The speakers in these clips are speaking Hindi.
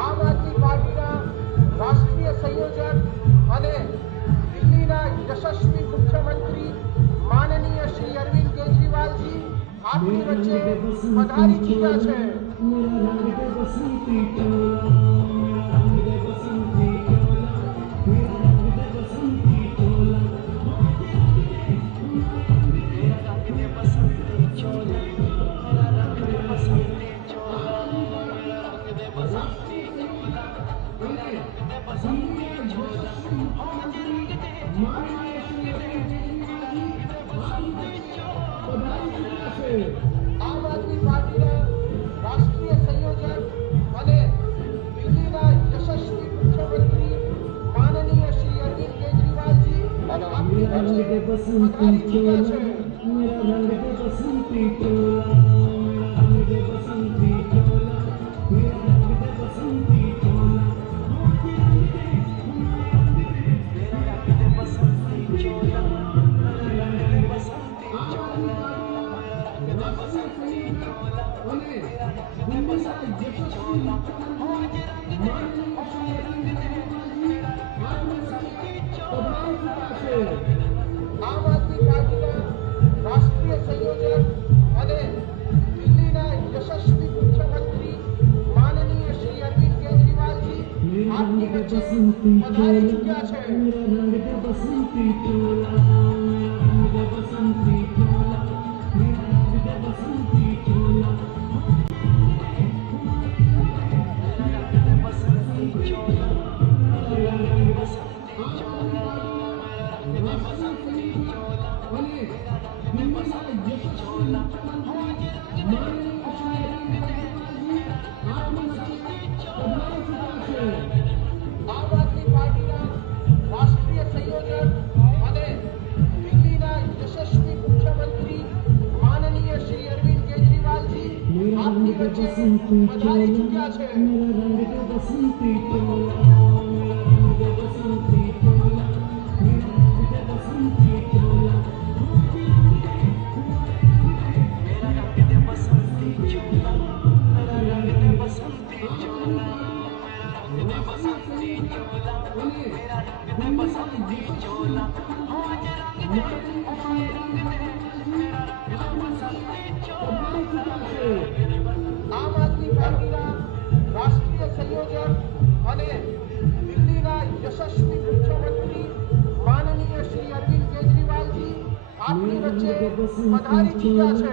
આમ આદમી પાર્ટીના રાષ્ટ્રીય સંયોજક અને દિલ્હીના યશસ્વી મુખ્યમંત્રી માનનીય શ્રી અરવિંદ કેજરીવાલજી આપની વચ્ચે પધારી ચૂક્યા છે। આમ આદમી પાર્ટીના રાષ્ટ્રીય સંયોજક અને દિલ્હીના યશસ્વી મુખ્યમંત્રી માનનીય શ્રી અરવિંદ કેજરીવાલજી આપની વચ્ચે પધારી ચૂક્યા છે। આમ આદમી પાર્ટીના રાષ્ટ્રીય સંયોજક અને દિલ્હીના યશસ્વી મુખ્યમંત્રી માનનીય શ્રી અરવિંદ કેજરીવાલજી આપની વચ્ચે પધારી ચૂક્યા છે। આમ આદમી પાર્ટીના રાષ્ટ્રીય સંયોજક અને દિલ્હીના યશસ્વી મુખ્યમંત્રી માનનીય શ્રી અરવિંદ કેજરીવાલજી આપની વચ્ચે પધારી ચૂક્યા છે। આમ આદમી પાર્ટીના રાષ્ટ્રીય સંયોજક અને દિલ્હીના યશસ્વી મુખ્યમંત્રી માનનીય શ્રી અરવિંદ કેજરીવાલજી આપની વચ્ચે પધારી ચૂક્યા છે।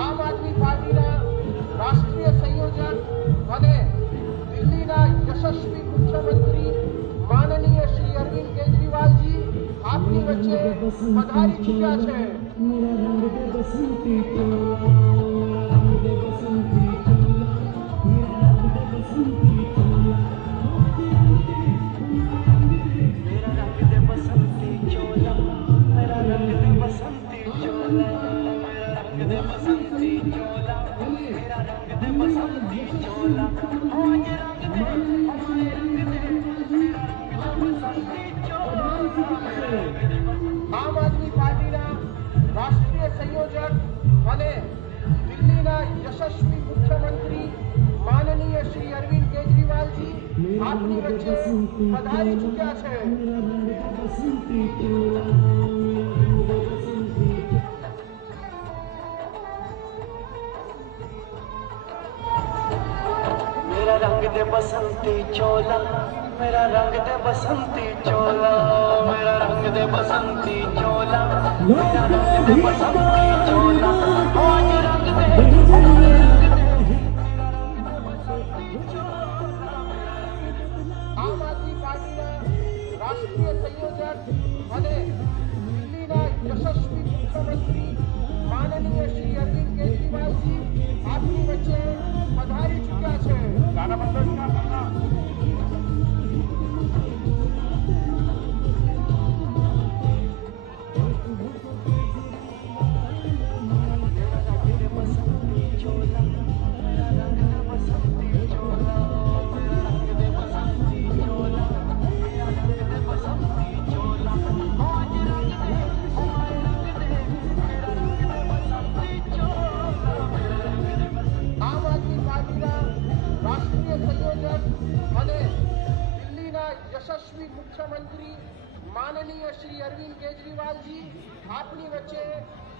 આમ આદમી પાર્ટીના રાષ્ટ્રીય સંયોજક અને દિલ્હીના યશસ્વી મુખ્યમંત્રી માનનીય શ્રી અરવિંદ કેજરીવાલજી આપની વચ્ચે પધારી ચૂક્યા છે। આમ આદમી પાર્ટીના રાષ્ટ્રીય સંયોજક અને દિલ્હીના યશસ્વી મુખ્યમંત્રી માનનીય શ્રી અરવિંદ કેજરીવાલજી આપની વચ્ચે પધારી ચૂક્યા છે। मेरा रंग दे बसंती चोला, मेरा रंग दे बसंती चोला, मेरा रंग दे बसंती चोला, मेरा रंग दे बसंती चोला, आज रंग दे आम आदमी पार्टीના રાષ્ટ્રીય સંયોજક અને યશસ્વી મુખ્યમંત્રી માનનીય શ્રી અરવિંદ કેજરીવાલજી આપની વચ્ચે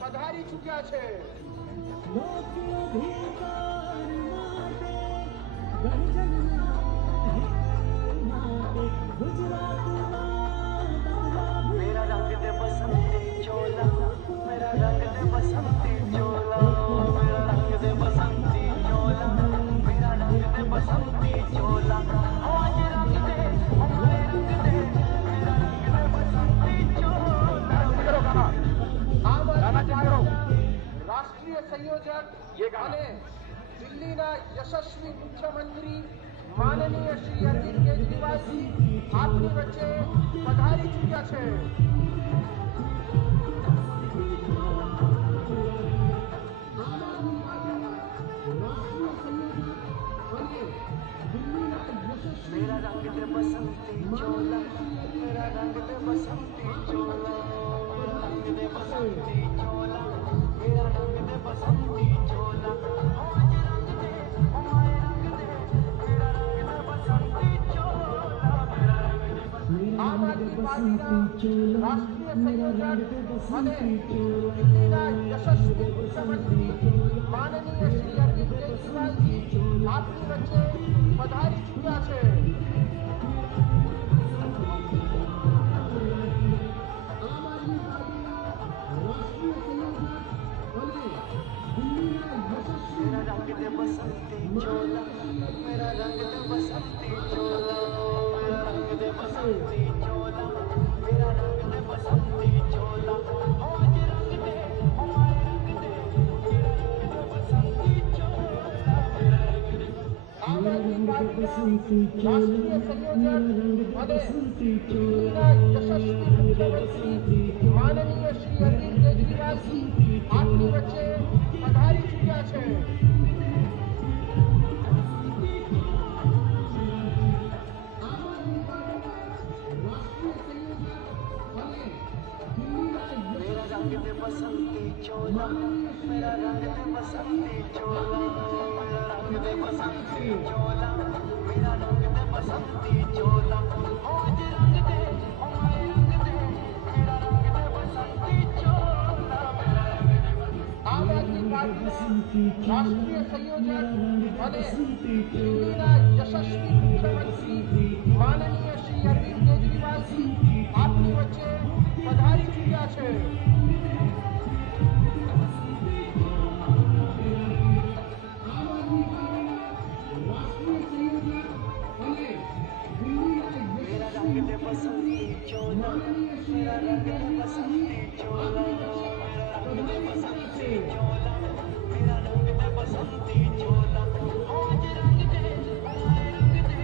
પધારી ચૂક્યા છે. मेरा रंग दे बसंती चोला, मेरा रंग दे बसंती चोला, मेरा रंग दे बसंती चोला, मेरा रंग दे बसंती चोला, आज रंग दे हमारे रंग दे, मेरा रंग दे बसंती चोला. આમ આદમી પાર્ટીના રાષ્ટ્રીય સંયોજક અને દિલ્હીના યશસ્વી મુખ્યમંત્રી માનનીય શ્રી અરવિંદ કેજરીવાલજી આપની વચ્ચે પધારી ચૂક્યા છે. मेरा रंग दे बसंती चोला, मेरा रंग दे बसंती चोला, मेरा रंग दे बसंती चोला, मेरा रंग दे बसंती चोला, आज रंग दे हमारे रंग दे, मेरा रंग दे बसंती चोला, मेरा रंग दे बसंती. આમ આદમી પાર્ટીના રાષ્ટ્રીય સંયોજક અને દિલ્હીના યશસ્વી મુખ્યમંત્રી માનનીય શ્રી અરવિંદ કેજરીવાલજી આપની વચ્ચે પધારી ચૂક્યા છે. मेरा रंग दे बसंती चोला, मेरा रंग दे बसंती चोला, मेरा रंग दे बसंती चोला, मेरा रंग दे बसंती चोला, आज रंग दे हमारे रंग दे, मेरा रंग दे बसंती चोला, मेरा रंग दे. આમ આદમી પાર્ટીના રાષ્ટ્રીય સંયોજક અને દિલ્હીના યશસ્વી મુખ્યમંત્રી માનનીય શ્રી અરવિંદ કેજરીવાલજી આપની વચ્ચે પધારી ચૂક્યા છે. मेरा रंग दे बसंती चोला, मेरा रंग दे बसंती चोला, मेरा रंग दे बसंती चोला, मेरा रंग दे बसंती चोला, आज रंग दे हमारे रंग दे, मेरा रंग दे बसंती चोला, मेरा रंग दे बसंती. આમ આદમી પાર્ટીના રાષ્ટ્રીય સંયોજક અને દિલ્હીના યશસ્વી મુખ્યમંત્રી માનનીય શ્રી અરવિંદ કેજરીવાલજી આપની વચ્ચે પધારી ચૂક્યા છે. मेरा रंग दे बसंती चोला, मेरा रंग दे बसंती चोला, मेरा रंग दे बसंती चोला, मेरा रंग दे बसंती चोला, आज रंग दे हमारे रंग दे,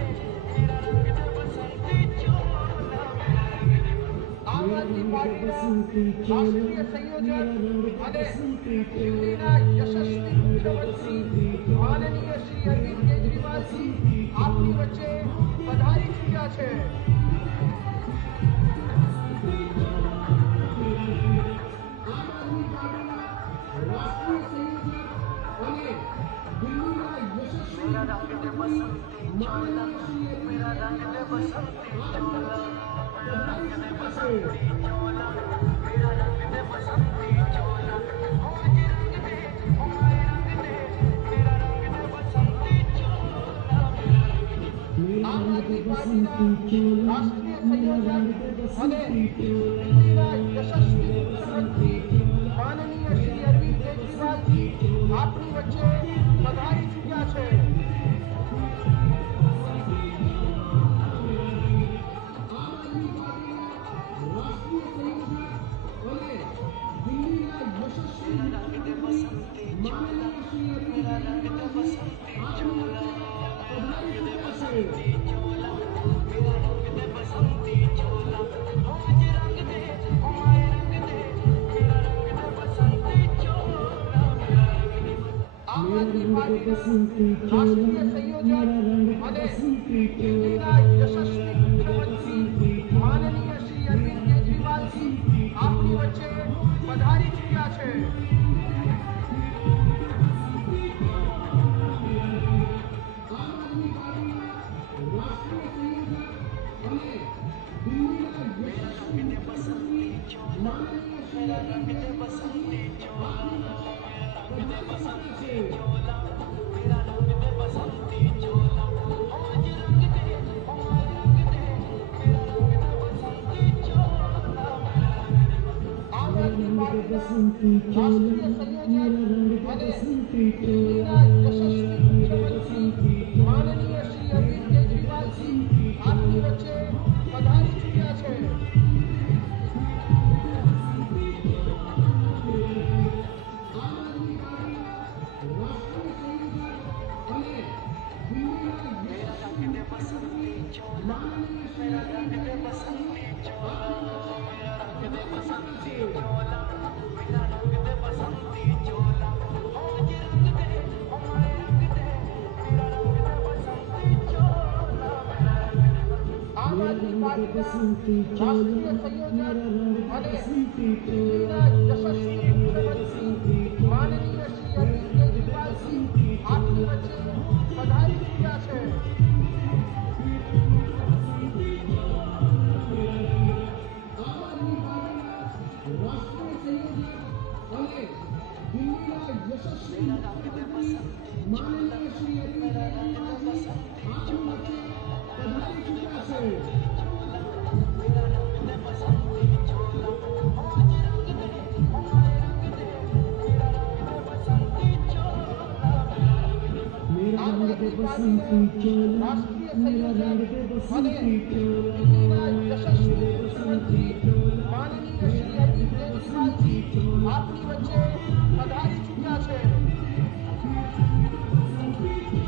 मेरा रंग दे बसंती चोला, मेरा रंग दे. આમ આદમી પાર્ટીના રાષ્ટ્રીય સંયોજક અને દિલ્હીના યશસ્વી મુખ્યમંત્રી માનનીય શ્રી અરવિંદ કેજરીવાલજી આપની વચ્ચે પધારી ચૂક્યા છે. मेरा रंग दे बसंती चोला, मेरा रंग दे बसंती चोला, मेरा रंग दे बसंती चोला, मेरा रंग दे बसंती चोला, आज रंग दे हमारे रंग दे, मेरा रंग दे बसंती चोला, मेरा रंग दे. આમ આદમી પાર્ટીના રાષ્ટ્રીય સંયોજક અને દિલ્હીના યશસ્વી મુખ્યમંત્રી માનનીય શ્રી અરવિંદ કેજરીવાલજી આપની વચ્ચે પધારી ચૂક્યા છે. मेरा रंग दे बसंती चोला, मेरा रंग दे बसंती चोला, मेरा रंग दे बसंती चोला, मेरा रंग दे बसंती चोला, आज रंग दे हमारे रंग दे, मेरा रंग दे बसंती चोला, मेरा रंग दे. આમ આદમી પાર્ટીના રાષ્ટ્રીય સંયોજક અને દિલ્હીના યશસ્વી મુખ્યમંત્રી માનનીય શ્રી અરવિંદ કેજરીવાલજી આપની વચ્ચે પધારી ચૂક્યા છે. मेरा रंग दे बसंती चोला, रंग दे बसंती चोला, मेरा रंग दे बसंती चोला, आज रंग दे, आज रंग दे, मेरा रंग दे बसंती चोला, आम आदमी पार्टी राष्ट्रीय संयोजक અને દિલ્હીના યશસ્વી મુખ્યમંત્રી માનનીય શ્રી અરવિંદ કેજરીવાલજી આપની વચ્ચે પધારી ચૂક્યા છે. मेरा रंग दे बसंती चोला, मेरा रंग दे बसंती चोला, मेरा रंग दे बसंती चोला, मेरा रंग दे बसंती चोला, आज रंग दे, हमारे रंग दे, मेरा रंग दे बसंती चोला, मेरा रंग दे આમ આદમી પાર્ટીના રાષ્ટ્રીય સંયોજક અને દિલ્હીના યશસ્વી મુખ્યમંત્રી માનનીય શ્રી અરવિંદ કેજરીવાલજી આપની વચ્ચે પધારી ચૂક્યા છે. માનનીય શ્રી અરવિંદ કેજરીવાલજી આપની વચ્ચે પધારી ચૂક્યા છે. આમ આદમી પાર્ટીના રાષ્ટ્રીય સંયોજક અને દિલ્હીના યશસ્વી મુખ્યમંત્રી માનનીય શ્રી અરવિંદ કેજરીવાલજી આપની વચ્ચે પધારી ચૂક્યા છે. આમ આદમી પાર્ટીના રાષ્ટ્રીય સંયોજક અને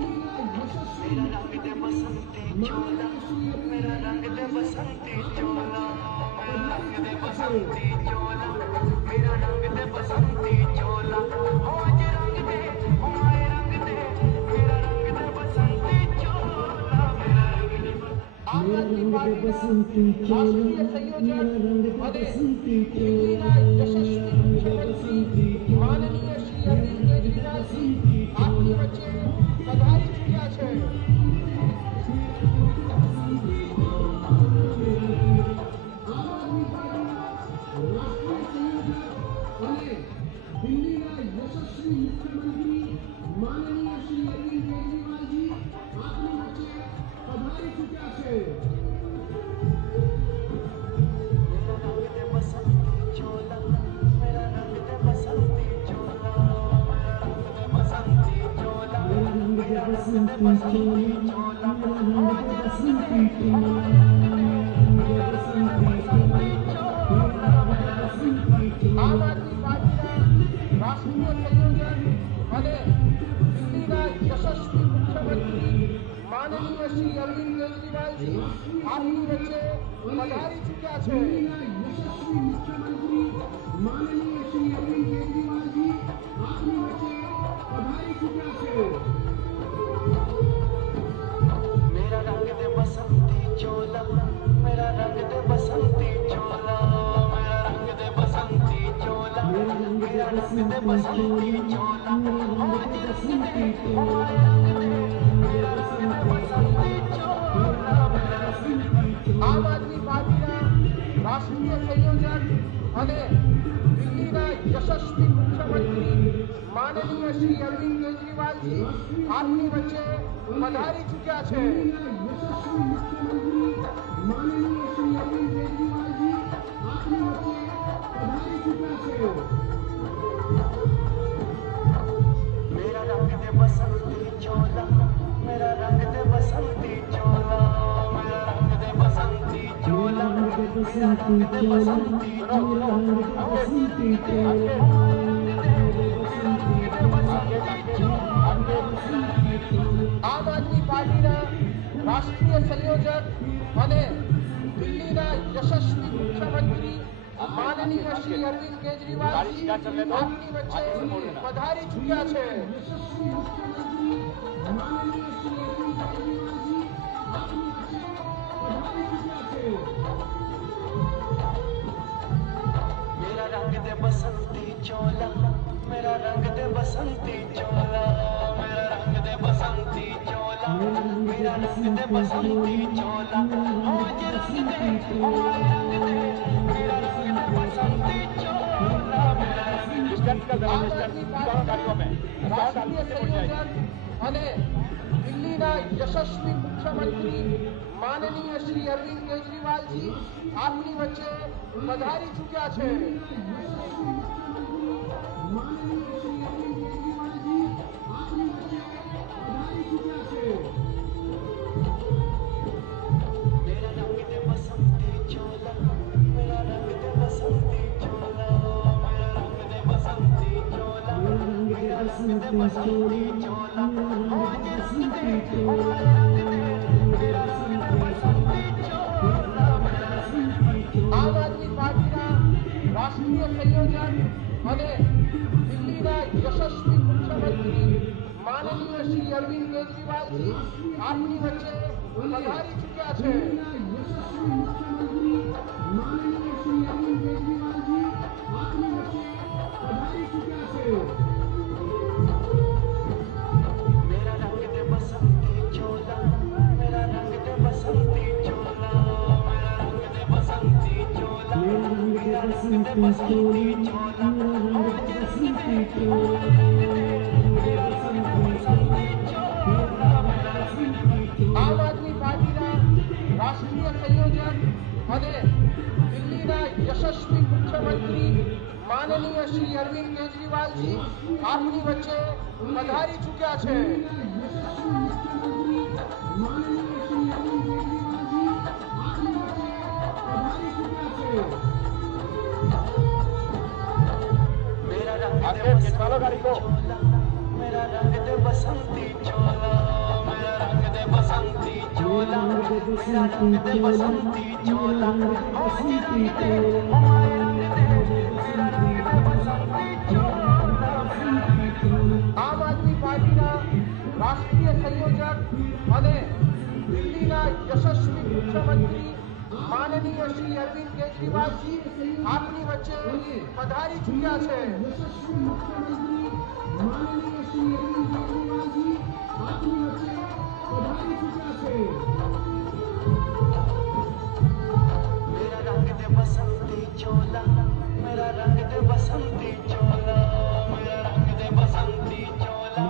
દિલ્હીના યશસ્વી रंग दे बसंती चोला, मेरा रंग दे बसंती चोला, मेरा रंग दे बसंती चोला, मेरा रंग दे बसंती चोला, आज रंग दे, हमारे रंग दे, मेरा रंग दे बसंती चोला, मेरा रंग दे આમ આદમી પાર્ટીના રાષ્ટ્રીય સંયોજક અને દિલ્હીના યશસ્વી મુખ્યમંત્રી માનનીય શ્રી અરવિંદ કેજરીવાલજી આપની વચ્ચે પધારી ચૂક્યા છે. આમ આદમી પાર્ટીના રાષ્ટ્રીય સંયોજક અને દિલ્હીના યશસ્વી મુખ્યમંત્રી માનનીય શ્રી અરવિંદ કેજરીવાલજી આપની વચ્ચે પધારી ચૂક્યા છે. मेरा रंग दे बसंती चोला, मेरा रंग दे बसंती चोला, मेरा रंग दे बसंती चोला, मेरा रंग दे बसंती चोला, मेरा रंग दे बसंती चोला, मेरा रंग दे बसंती चोला. આમ આદમી પાર્ટીના રાષ્ટ્રીય સંયોજક અને દિલ્હીના યશસ્વી મુખ્યમંત્રી માનનીય શ્રી અરવિંદ કેજરીવાલજી આપની વચ્ચે પધારી ચૂક્યા છે. યશસ્વી મુખ્યમંત્રી માનનીય શ્રી અરવિંદ કેજરીવાલજી આપની વચ્ચે પધારી ચૂક્યા છે. मेरा रंग दे बसंती चोला, मेरा रंग दे बसंती चोला, मेरा रंग दे बसंती चोला, मेरा रंग दे बसंती चोला, आज रंग दे, हमारे रंग दे, मेरा रंग दे बसंती चोला, मेरा रंग दे આમ આદમી પાર્ટીના રાષ્ટ્રીય સંયોજક અને દિલ્હીના યશસ્વી મુખ્યમંત્રી માનનીય શ્રી અરવિંદ કેજરીવાલજી આપની વચ્ચે પધારી ચૂક્યા છે. યશસ્વી મુખ્યમંત્રી માનનીય શ્રી અરવિંદ કેજરીવાલજી આપની વચ્ચે પધારી ચૂક્યા છે. मेरा रंग दे बसंती चोला, मेरा रंग दे बसंती चोला, मेरा रंग दे बसंती चोला, मेरा रंग दे बसंती चोला, बसंती चोला, આમ આદમી પાર્ટીના રાષ્ટ્રીય સંયોજક અને દિલ્હીના યશસ્વી મુખ્યમંત્રી માનનીય શ્રી અરવિંદ કેજરીવાલજી આપની વચ્ચે પધારી ચૂક્યા છે. યશસ્વી મુખ્યમંત્રી માનનીય શ્રી અરવિંદ કેજરીવાલજી આપની વચ્ચે પધારી ચૂક્યા છે. मेरा रंग दे बसंती चोला, मेरा रंग दे बसंती चोला, मेरा रंग दे बसंती चोला, मेरा रंग दे बसंती चोला हो जे रंग दे ओ माए रंग दे मेरा रंग दे बसंती चोला मेरा रंग રાષ્ટ્રીય સંયોજક અને દિલ્હીના યશસ્વી મુખ્યમંત્રી માનનીય શ્રી અરવિંદ કેજરીવાલજી આપની વચ્ચે પધારી ચૂક્યા છે. આમ આદમી પાર્ટીના રાષ્ટ્રીય સંયોજક અને દિલ્હીના યશસ્વી મુખ્યમંત્રી માનનીય શ્રી અરવિંદ કેજરીવાલજી આપની વચ્ચે પધારી ચૂક્યા છે. આમ આદમી પાર્ટીના રાષ્ટ્રીય સંયોજક અને દિલ્હીના યશસ્વી મુખ્યમંત્રી માનનીય શ્રી અરવિંદ કેજરીવાલજી આપની વચ્ચે પધારી ચૂક્યા છે. मेरा रंग दे बसंती चोला मेरा रंग दे बसंती चोला मेरा रंग दे बसंती चोला हो जे रंग दे ओ माए रंग दे मेरा रंग दे बसंती चोला. આમ આદમી પાર્ટીના રાષ્ટ્રીય સંયોજક અને દિલ્હીના યશસ્વી મુખ્યમંત્રી માનનીય શ્રી અરવિંદ કેજરીવાલજી આપની વચ્ચે પધારી ચૂક્યા છે. मेरा रंग दे बसंती चोला मेरा रंग दे बसंती चोला मेरा रंग दे बसंती चोला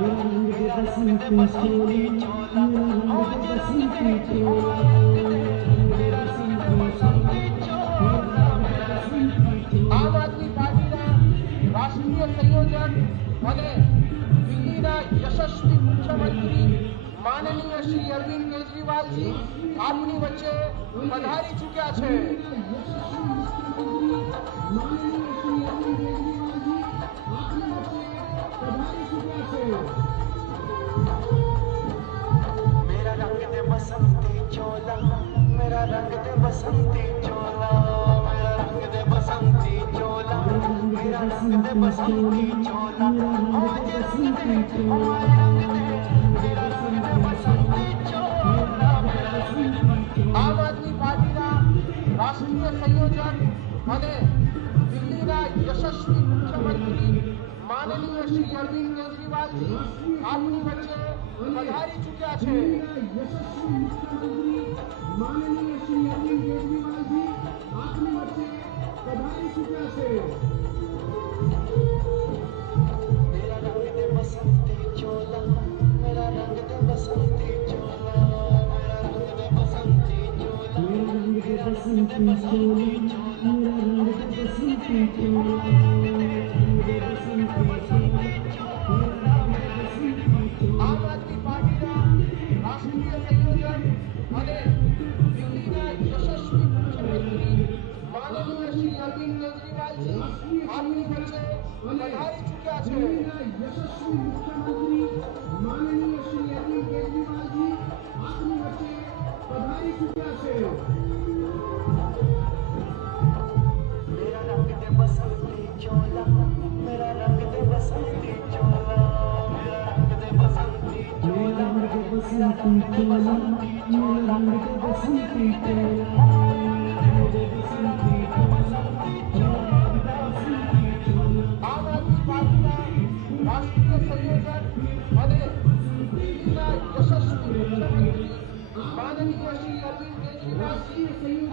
मेरा रंग दे बसंती चोला हो जे रंग दे ओ माए रंग दे मेरा रंग दे बसंती चोला मेरा रंग. આમ આદમી પાર્ટીના રાષ્ટ્રીય સંયોજક અને દિલ્હીના યશસ્વી મુખ્યમંત્રી માનનીય શ્રી અરવિંદ કેજરીવાલજી આપની વચ્ચે પધારી ચૂક્યા છે. मेरा रंग दे बसंती चोला मेरा रंग दे बसंती चोला मेरा रंग दे बसंती चोला मेरा रंग दे बसंती चोला हो जे रंग दे ओ माए रंग दे मेरा रंग दे बसंती चोला मेरा रंग. આમ આદમી પાર્ટીના રાષ્ટ્રીય સંયોજક અને દિલ્હીના યશસ્વી મુખ્યમંત્રી માનનીય શ્રી અરવિંદ કેજરીવાલજી આપની વચ્ચે પધારી ચૂક્યા છે. માનનીય શ્રી અરવિંદ કેજરીવાલજી આપની વચ્ચે પધારી ચૂક્યા છે. मेरा रंग दे बसंती चोला मेरा रंग दे बसंती चोला मेरा रंग दे बसंती चोला मेरा रंग दे बसंती चोला मेरा रंग दे बसंती चोला આમ આદમી પાર્ટીના રાષ્ટ્રીય સંયોજક અને દિલ્હીના યશસ્વી મુખ્યમંત્રી માનનીય શ્રી અરવિંદ કેજરીવાલજી આપની વચ્ચે પધારી ચૂક્યા છે. યશસ્વી મુખ્યમંત્રી માનનીય શ્રી અરવિંદ કેજરીવાલજી આપની વચ્ચે પધારી ચૂક્યા છે. मेरा रंग दे बसंती चोला मेरा रंग दे बसंती चोला मेरा रंग दे बसंती चोला मेरा रंग दे बसंती चोला मेरा बसंती चोला આમ આદમી પાર્ટીના રાષ્ટ્રીય સંયોજક અને દિલ્હીના યશસ્વી મુખ્યમંત્રી કેજરીવાલજી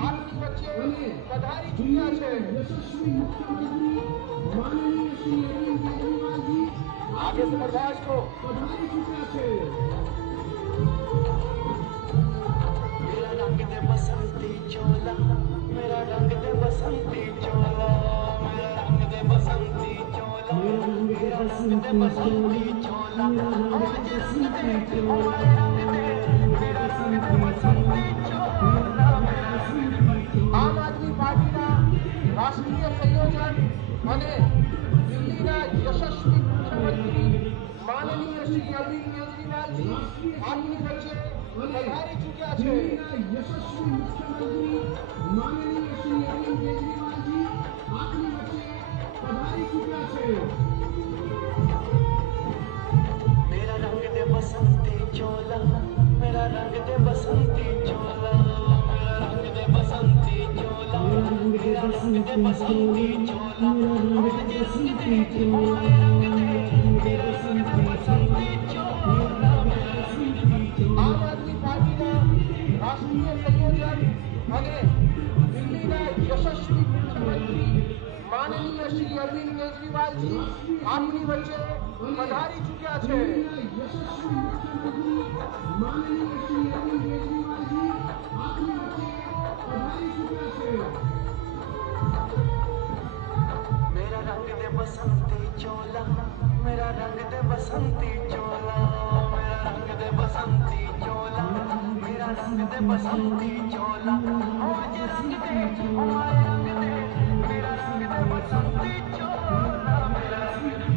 આપની વચ્ચે પધારી ચૂક્યા છે. યશસ્વી મુખ્યમંત્રી માનનીય શ્રી અરવિંદ કેજરીવાલજી આગે से बर्दाश्त को पधारी चुक्या છે. मेरा रंग दे बसंती चोला, मेरा रंग दे बसंती चोला, मेरा रंग दे बसंती चोला, मेरा रंग दे बसंती चोला, आज रंग दे हमारे रंग दे, मेरा रंग दे बसंती चोला, मेरा रंग दे આમ આદમી પાર્ટીના રાષ્ટ્રીય સંયોજક અને દિલ્હીના યશસ્વી મુખ્યમંત્રી માનનીય શ્રી અરવિંદ કેજરીવાલજી આપની વચ્ચે પધારી ચૂક્યા છે. યશસ્વી મુખ્યમંત્રી માનનીય શ્રી અરવિંદ કેજરીવાલજી આપની વચ્ચે પધારી ચૂક્યા છે. मेरा रंग दे बसंती चोला, मेरा रंग दे बसंती चोला, मेरा रंग दे बसंती चोला, मेरा रंग दे बसंती चोला, आज रंग दे हमारे रंग दे, मेरा रंग दे बसंती चोला, मेरा रंग दे આમ આદમી પાર્ટીના રાષ્ટ્રીય સંયોજક અને દિલ્હીના યશસ્વી મુખ્યમંત્રી માનનીય શ્રી અરવિંદ કેજરીવાલજી આપની વચ્ચે પધારી ચૂક્યા છે. યશસ્વી મુખ્યમંત્રી માનનીય શ્રી અરવિંદ કેજરીવાલજી આપની વચ્ચે પધારી ચૂક્યા છે. मेरा रंग दे बसंती चोला, मेरा रंग दे बसंती चोला, मेरा रंग दे बसंती चोला, मेरा रंग दे बसंती चोला, आज रंग दे हमारे रंग दे, मेरा रंग दे बसंती चोला, मेरा रंग दे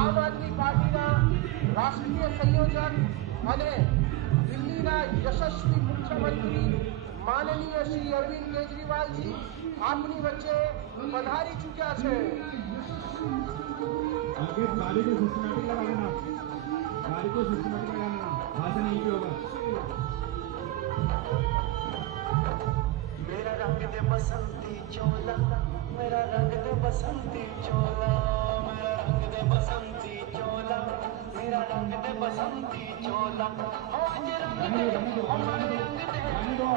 આમ આદમી પાર્ટીના રાષ્ટ્રીય સંયોજક અને દિલ્હીના યશસ્વી મુખ્યમંત્રી માનનીય શ્રી અરવિંદ કેજરીવાલજી આપની વચ્ચે પધારી ચૂક્યા છે. आगे गाड़ी को सिस्टमैटिक लगा लेना, गाड़ी को सिस्टमैटिक लगा लेना, भाषण यहीं पे होगा. मेरा रंग दे बसंती चोला, मेरा रंग दे बसंती चोला, मेरा रंग दे बसंती चोला, मेरा रंग दे बसंती चोला, आज रंग दे हमारे रंग दे,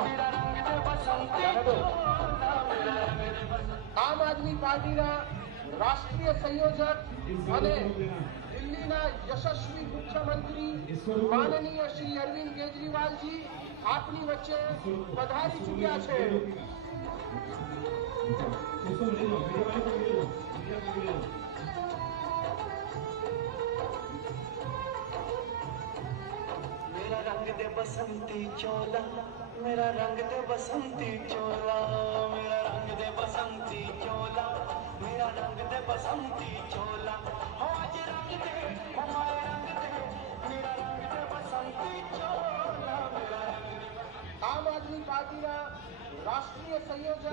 मेरा रंग दे बसंती चोला, मेरा रंग दे बसंती. આમ આદમી પાર્ટીના રાષ્ટ્રીય સંયોજક અને દિલ્હીના યશસ્વી મુખ્યમંત્રી માનનીય શ્રી અરવિંદ કેજરીવાલજી આપની વચ્ચે પધારી ચૂક્યા છે. इसको ले लो, मेरे वाले को ले लो, मेरे को ले लो. मेरा रंग दे बसंती चोला, मेरा रंग दे बसंती चोला, मेरा रंग दे बसंती चोला, मेरा रंग दे बसंती चोला, आज रंग दे हमारे रंग दे, मेरा रंग दे बसंती चोला, मेरा रंग दे આમ આદમી પાર્ટીના રાષ્ટ્રીય સંયોજક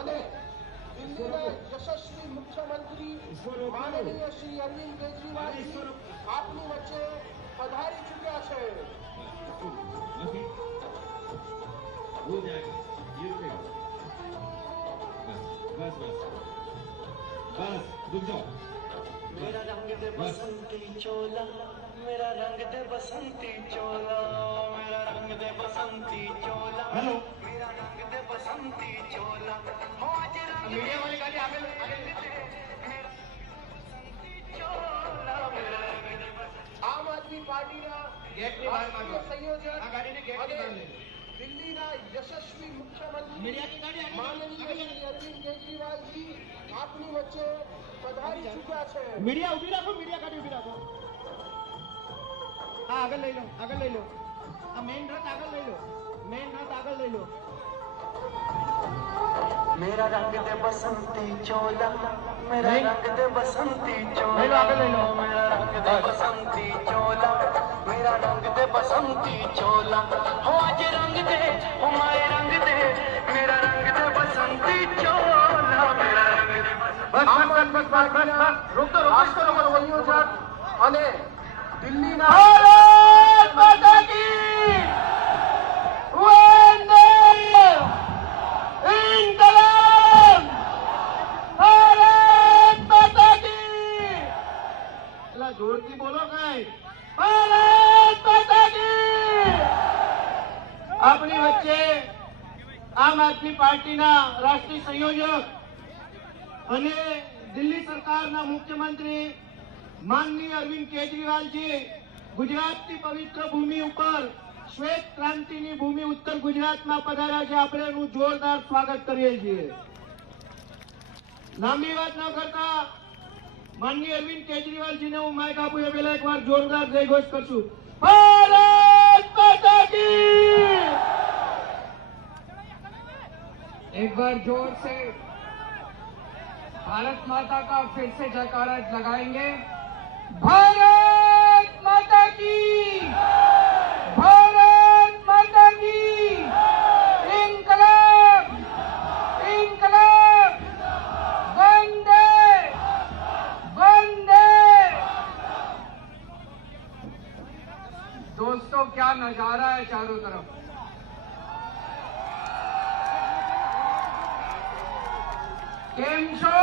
અને દિલ્હીના યશસ્વી મુખ્યમંત્રી માનનીય શ્રી અરવિંદ કેજરીવાલજી આપની વચ્ચે પધારી ચૂક્યા છે. हो जाएगा, ये रुकेगा. बस बस बस रुक जाओ. मेरा रंग दे बसंती चोला, मेरा रंग दे बसंती चोला, मेरा रंग दे बसंती चोला, हेलो. मेरा रंग दे बसंती चोला, आज रंग दे वाली गाड़ी आगे चोला, मेरा रंग दे આમ આદમી પાર્ટીના રાષ્ટ્રીય સંયોજક અને દિલ્હીના યશસ્વી મુખ્યમંત્રી માનનીય શ્રી અરવિંદ કેજરીવાલજી આપની વચ્ચે પધારી ચૂક્યા છે. मीडिया उभी रखो, मीडिया गाड़ी उभी रखो. हाँ आगे ले लो, आगे ले लो. हाँ मेन रथ आगे ले लो, मेन रथ आगे ले लो. मेरा रंग दे बसंती चोला, मेरा रंग दे बसंती चोला, मेरा रंग दे बसंती चोला, मेरा रंग दे बसंती चोला, आज रंग दे हमारे रंग दे, मेरा रंग दे बसंती चोला, मेरा रंग दे આમ આદમી પાર્ટીના રાષ્ટ્રીય સંયોજક અને દિલ્હીના भारत माता की वंदे इंकलाब, भारत माता की. जोरથી બોલો કઈ. भारत माता की. આપણી વચ્ચે આમ આદમી પાર્ટીના રાષ્ટ્રીય સંયોજક અને દિલ્હી સરકારના મુખ્યમંત્રી માનનીય અરવિંદ કેજરીવાલજી ગુજરાતની પવિત્ર ભૂમિ ઉપર શ્વેત ક્રાંતિની ભૂમિ ઉત્તર ગુજરાતમાં પધાર્યા છે. આપણે એનું જોરદાર સ્વાગત કરીએ છીએ. લાંબી વાત ન કરતા માનનીય અરવિંદ કેજરીવાલજીને હું માઇક આપું એ પહેલા એકવાર જોરદાર જય ઘોષ કરશું. ભારત માતા की! एक बार जोर से भारत माता का फिर से जयकारा लगाएंगे. भारत माता की! भारत माता की! इनकलाब! इनकलाब! वंदे! वंदे! दोस्तों, क्या नजारा है चारों तरफ. केम छो?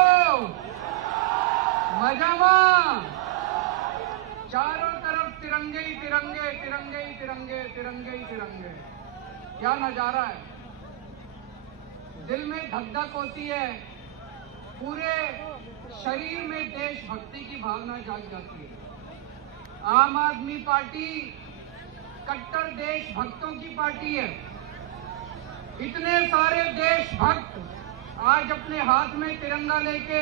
मजामा? चारों तरफ तिरंगे ही तिरंगे, तिरंगे ही तिरंगे, तिरंगे ही तिरंगे. क्या नजारा है. दिल में धक धक होती है. पूरे शरीर में देशभक्ति की भावना जाग जाती है. आम आदमी पार्टी कट्टर देशभक्तों की पार्टी है. इतने सारे देशभक्त आज अपने हाथ में तिरंगा लेके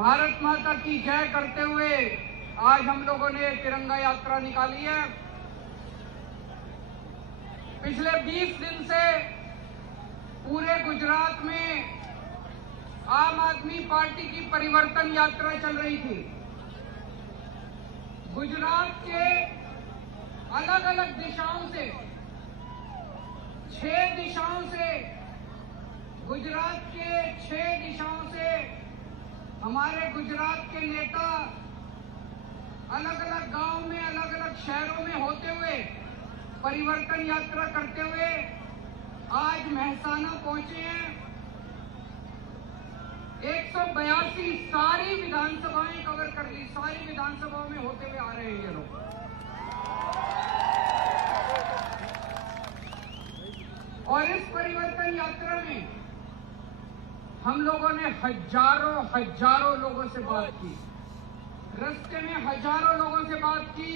भारत माता की जय करते हुए आज हम लोगों ने तिरंगा यात्रा निकाली है. पिछले 20 दिन से पूरे गुजरात में आम आदमी पार्टी की परिवर्तन यात्रा चल रही थी. गुजरात के अलग अलग दिशाओं से 6 दिशाओं से गुजरात के 6 दिशाओं से हमारे गुजरात के नेता अलग अलग गांव में, अलग अलग शहरों में होते हुए परिवर्तन यात्रा करते हुए आज मेहसाना पहुंचे हैं. 182 सारी विधानसभाएं कवर कर ली. सारी विधानसभाओं में होते हुए आ रहे हैं ये लोग. और इस परिवर्तन यात्रा में हम लोगों ने हजारों लोगों से बात की. रास्ते में हजारों लोगों से बात की.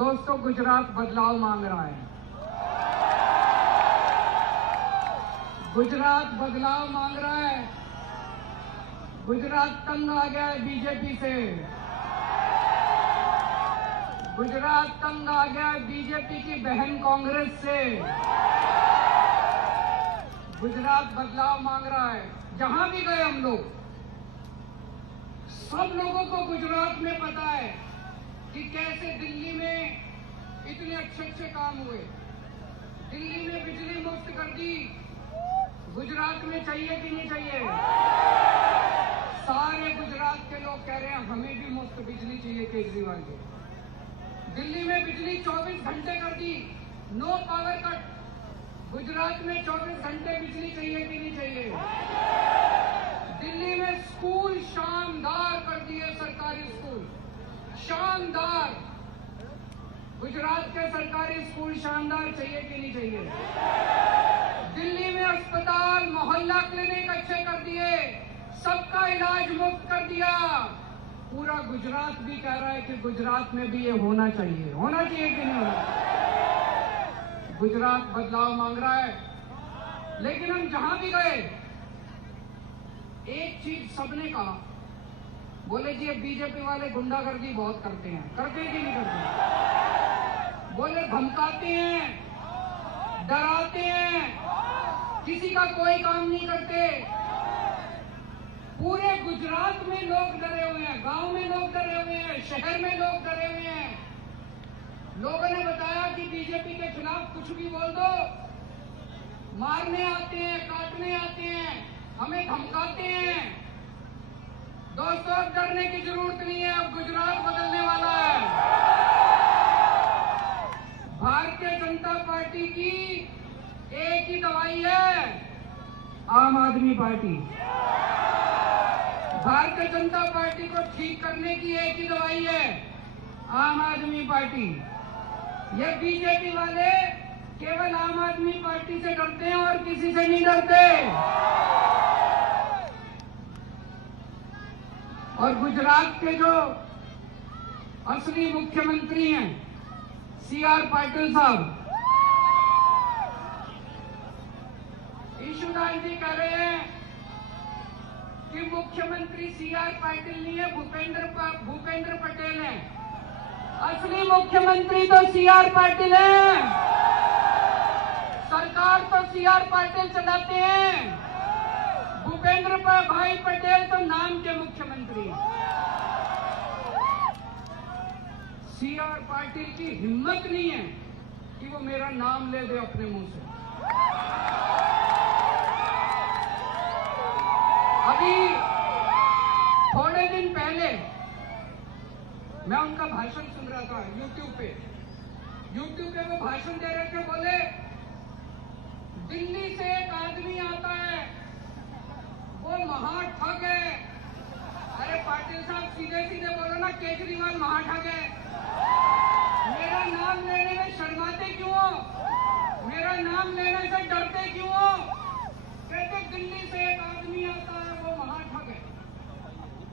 दोस्तों, गुजरात बदलाव मांग रहा है. गुजरात बदलाव मांग रहा है. गुजरात तंग आ गया है बीजेपी से. गुजरात तंग आ गया है बीजेपी की बहन कांग्रेस से. गुजरात बदलाव मांग रहा है. जहां भी गए हम लोग, सब लोगों को गुजरात में पता है कि कैसे दिल्ली में इतने अच्छे काम हुए. दिल्ली में बिजली मुफ्त कर दी. गुजरात में चाहिए कि नहीं चाहिए? सारे गुजरात के लोग कह रहे हैं हमें भी मुफ्त बिजली चाहिए केजरीवाल जी. दिल्ली में बिजली 24 घंटे कर दी. No power cut. गुजरात में 24 घंटे बिजली चाहिए कि नहीं चाहिए? दिल्ली में स्कूल शानदार कर दिए. सरकारी स्कूल शानदार. गुजरात के सरकारी स्कूल शानदार चाहिए कि नहीं चाहिए? दिल्ली में अस्पताल, मोहल्ला क्लिनिक अच्छे कर दिए. सबका इलाज मुफ्त कर दिया. पूरा गुजरात भी कह रहा है कि गुजरात में भी ये होना चाहिए. होना चाहिए कि नहीं होना? गुजरात बदलाव मांग रहा है. लेकिन हम जहां भी गए एक चीज सबने कहा. बोले जी ये बीजेपी वाले गुंडागर्दी बहुत करते हैं. करते हैं कि नहीं करते? बोले धमकाते हैं, डराते हैं, किसी का कोई काम नहीं करते. पूरे गुजरात में लोग डरे हुए हैं. गांव में लोग डरे हुए हैं. शहर में लोग डरे हुए हैं. लोगों ने बताया कि बीजेपी के खिलाफ कुछ भी बोल दो, मारने आते हैं, काटने आते हैं, हमें धमकाते हैं. दोस्तों, अब डरने की जरूरत नहीं है. अब गुजरात बदलने वाला है. भारतीय जनता पार्टी की एक ही दवाई है, आम आदमी पार्टी. भारतीय जनता पार्टी को ठीक करने की एक ही दवाई है, आम आदमी पार्टी. ये बीजेपी वाले केवल आम आदमी पार्टी से डरते हैं और किसी से नहीं डरते। और गुजरात के जो असली मुख्यमंत्री हैं CR पाटिल साहब, ईशुदान जी कह रहे हैं कि मुख्यमंत्री CR पाटिल नहीं है, भूपेंद्र पटेल है। असली मुख्यमंत्री तो CR पाटिल है। सरकार तो CR पाटिल चलाते हैं, भूपेंद्र भाई पटेल तो नाम के मुख्यमंत्री हैं। CR पाटिल की हिम्मत नहीं है कि वो मेरा नाम ले दे अपने मुंह से। अभी थोड़े दिन पहले मैं उनका भाषण सुन रहा था YouTube पे वो भाषण दे रहे थे। बोले दिल्ली से एक आदमी आता है, वो महा ठग है। अरे पाटिल साहब सीधे सीधे बोलो ना, केजरीवाल महा ठग है। मेरा नाम लेने में शर्माते क्यों हो? मेरा नाम लेने से डरते क्यों हो? कहते दिल्ली से एक आदमी आता है, वो महा ठग है।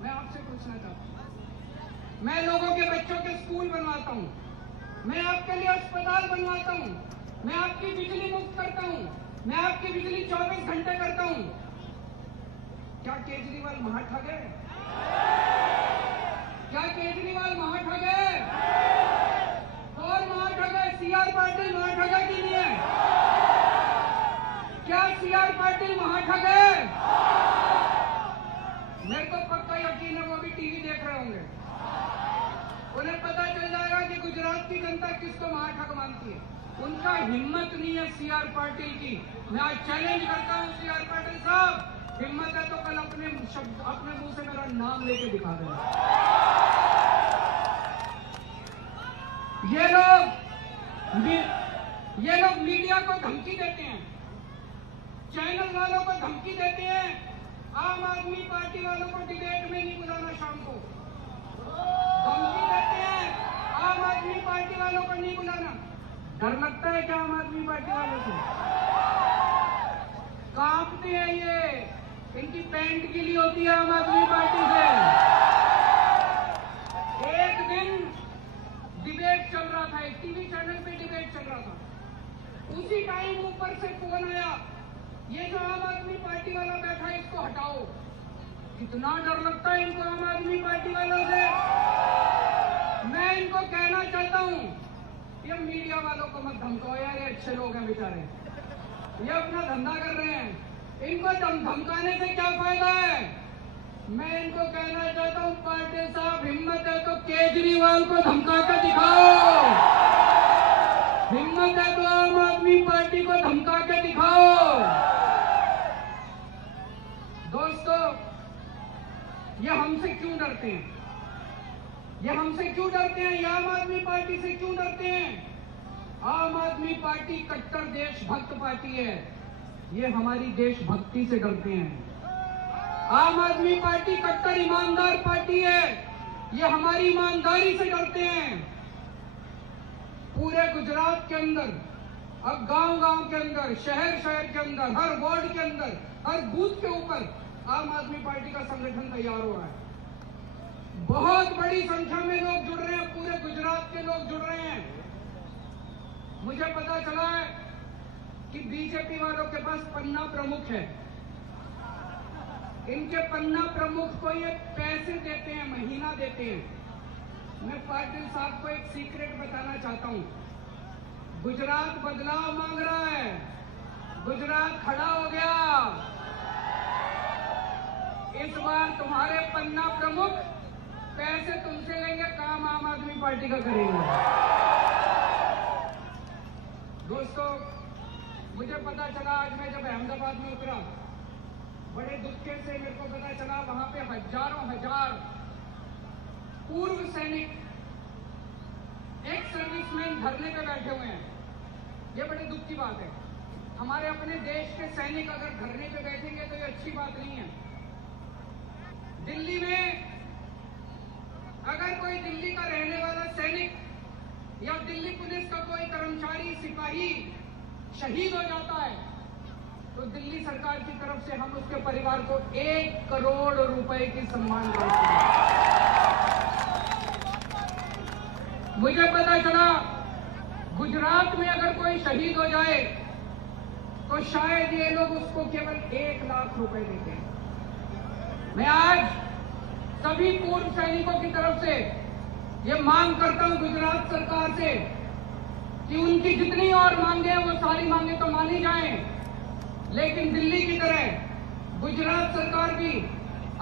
मैं आपसे पूछना चाहता हूं, मैं लोगों के बच्चों के स्कूल बनवाता हूं, मैं आपके लिए अस्पताल बनवाता हूं, मैं आपकी बिजली मुफ्त करता हूं, मैं आपकी बिजली 24 घंटे करता हूं। क्या केजरीवाल महा ठग है? क्या केजरीवाल महा ठग है? कौन महा ठग है? CR पाटिल महा ठग है कि नहीं है? क्या CR पाटिल महा ठग है? मेरे को पक्का यकीन है वो भी टीवी देख रहे होंगे। उन्हें पता चल जाएगा कि गुजरात की जनता किसको महा ठग मानती है। उनका हिम्मत नहीं है CR पाटिल की। मैं आज चैलेंज करता हूं CR पाटिल साहब, हिम्मत है तो कल अपने मुंह से मेरा नाम लेके दिखा देना। ये लोग मीडिया को धमकी देते हैं, चैनल वालों को धमकी देते हैं, आम आदमी पार्टी वालों को डिबेट में नहीं बुलाना, शाम को धमकी देते हैं, आम आदमी पार्टी वालों को नहीं बुलाना। डर लगता है क्या आम आदमी पार्टी वालों को? कांपते हैं ये, इनकी पैंट गीली होती है आम आदमी पार्टी से। एक दिन डिबेट चल रहा था, एक टीवी चैनल पे डिबेट चल रहा था, उसी टाइम ऊपर से फोन आया, ये जो आम आदमी पार्टी वाला बैठा है इसको हटाओ। कितना डर लगता है इनको आम आदमी पार्टी वालों से। मैं इनको कहना चाहता हूं, ये मीडिया वालों को मत धमकाओ यार, ये अच्छे लोग हैं बेचारे, ये अपना धंधा कर रहे हैं, इनको धमकाने से क्या फायदा है। मैं इनको कहना चाहता हूं, पाटिल साहब हिम्मत है तो केजरीवाल को धमका कर दिखाओ, हिम्मत है तो आम आदमी पार्टी को धमका के दिखाओ। दोस्तों, ये हमसे क्यों डरते हैं? ये हमसे क्यों डरते हैं? ये आम आदमी पार्टी से क्यों डरते हैं? आम आदमी पार्टी कट्टर देशभक्त पार्टी है, ये हमारी देशभक्ति से डरते हैं। आम आदमी पार्टी कट्टर ईमानदार पार्टी है, ये हमारी ईमानदारी से डरते हैं। पूरे गुजरात के अंदर, अब गांव-गांव के अंदर, शहर-शहर के अंदर, हर वार्ड के अंदर, हर बूथ के ऊपर आम आदमी पार्टी का संगठन तैयार हो रहा है। बहुत बड़ी संख्या में लोग जुड़ रहे हैं, पूरे गुजरात के लोग जुड़ रहे हैं। मुझे पता चला है कि बीजेपी वालों के पास पन्ना प्रमुख है, इनके पन्ना प्रमुख को ये पैसे देते हैं, महीना देते हैं। मैं पाटिल साहब को एक सीक्रेट बताना चाहता हूं, गुजरात बदलाव मांग रहा है, गुजरात खड़ा हो गया। इस बार तुम्हारे पन्ना प्रमुख पैसे तुमसे लेंगे, काम आम आदमी पार्टी का करेंगे। दोस्तों, मुझे पता चला, आज मैं जब अहमदाबाद में उतरा, बड़े दुख से मेरे को पता चला वहां पे हजारों हजार पूर्व सैनिक, एक्स सर्विसमैन धरने पे बैठे हुए हैं। ये बड़े दुख की बात है। हमारे अपने देश के सैनिक अगर धरने पे बैठेंगे तो ये अच्छी बात नहीं है। दिल्ली में अगर कोई दिल्ली का रहने वाला सैनिक या दिल्ली पुलिस का कोई कर्मचारी, सिपाही शहीद हो जाता है तो दिल्ली सरकार की तरफ से हम उसके परिवार को 1 करोड़ रुपए की सम्मान राशि देते। मुझे पता चला गुजरात में अगर कोई शहीद हो जाए तो शायद ये लोग उसको केवल 1 लाख रुपए देते हैं। मैं आज सभी पूर्व सैनिकों की तरफ से ये मांग करता हूं गुजरात सरकार से कि उनकी जितनी और मांगे हैं वो सारी मांगे तो मानी जाएं, लेकिन दिल्ली की तरह गुजरात सरकार भी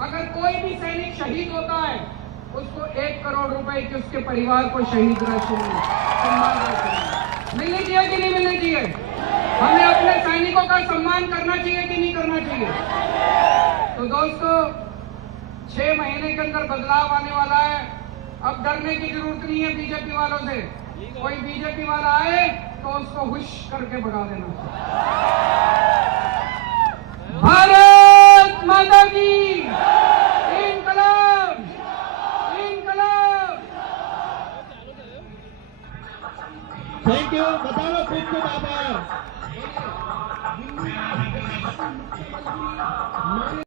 अगर कोई भी सैनिक शहीद होता है उसको 1 करोड़ रुपए की उसके परिवार को शहीद राशि सम्मान राशि मिलनी चाहिए कि नहीं मिलनी चाहिए? हमें अपने सैनिकों का सम्मान करना चाहिए कि नहीं करना चाहिए? तो दोस्तों 6 महीने के अंदर बदलाव आने वाला है। अब डरने की जरूरत नहीं है बीजेपी वालों से। कोई बीजेपी वाला आए तो उसको हुश करके भगा देना। भारत माता की इनकलाब इनकलाब। Thank you. बता लो कुछ बाबा।